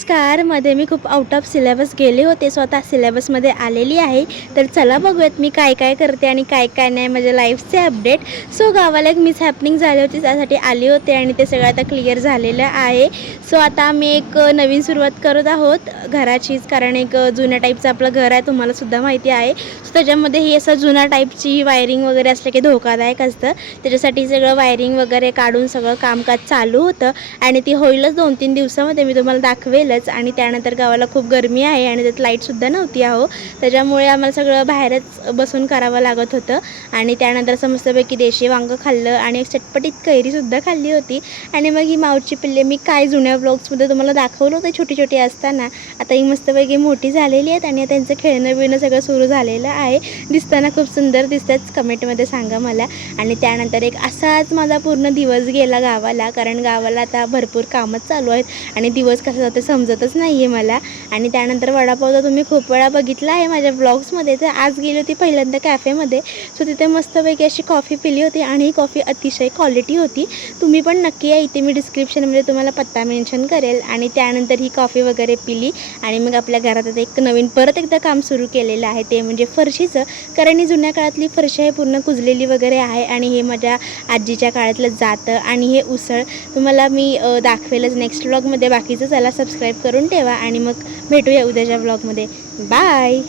नमस्कार. मध्ये मी खूप आउट ऑफ सिलेबस गेले होते, स्वतः सिलेबसमध्ये आलेली आहे. तर चला बघूयात मी काय काय करते आणि काय काय नाही, माझ्या लाईफचे अपडेट. सो गावाला एक मिस हॅपनिंग झाली होती, त्यासाठी आले होते आणि ते सगळं आता क्लिअर झालेलं आहे. सो आता आम्ही एक नवीन सुरुवात करत आहोत घराचीच, कारण एक जुन्या टाईपचं आपलं घर आहे, तुम्हालासुद्धा माहिती आहे. सो त्याच्यामध्ये ही असं जुन्या टाईपची वायरिंग वगैरे असलं की धोकादायक असतं. त्याच्यासाठी सगळं वायरिंग वगैरे काढून सगळं कामकाज चालू होतं आणि ती होईलच 2-3 दिवसामध्ये, मी तुम्हाला दाखवेलच. आणि त्यानंतर गावाला खूप गरमी आहे आणि त्यात लाईटसुद्धा नव्हती अहो, त्याच्यामुळे आम्हाला सगळं बाहेरच बसून करावं लागत होतं. आणि त्यानंतर समस्तपैकी देशी वांगं खाल्लं आणि एक चटपटीत कैरीसुद्धा खाल्ली होती. आणि मग ही माऊची पिल्ले मी काय जुन्या ब्लॉग्समध्ये तुम्हाला दाखवलं होतं छोटी छोटी असताना, आता ही मस्तपैकी मोठी झालेली आहेत आणि त्यांचं खेळणं बिळणं सगळं सुरू झालेलं आहे. दिसताना खूप सुंदर दिसतात, कमेंटमध्ये सांगा मला. आणि त्यानंतर एक असाच माझा पूर्ण दिवस गेला गावाला, कारण गावाला आता भरपूर कामच चालू आहेत आणि दिवस कसा जातो समजतच नाही आहे मला. आणि त्यानंतर वडापाव तर तुम्ही खूप वेळा बघितला आहे माझ्या ब्लॉग्समध्ये. तर आज गेली होती पहिल्यांदा कॅफेमध्ये. सो तिथे मस्तपैकी अशी कॉफी पिली होती आणि ही कॉफी अतिशय क्वालिटी होती. तुम्ही पण नक्की या, इथे मी डिस्क्रिप्शनमध्ये तुम्हाला पत्ता मेन्शन करेल. आणि त्यानंतर ही कॉफी वगैरे पिली आणि मग आपल्या घरात आता एक नवीन परत एकदा काम सुरू केलेलं आहे, ते म्हणजे फरशीचं. कारण ही जुन्या काळातली फरशी आहे, पूर्ण कुजलेली वगैरे आहे. आणि हे माझ्या आजीच्या काळातलं जातं आणि हे उसळ तुम्हाला मी दाखवेलच नेक्स्ट व्लॉगमध्ये. बाकीचं चला सबस्क्राईब करून ठेवा आणि मग भेटूया उद्याच्या व्लॉगमध्ये. बाय.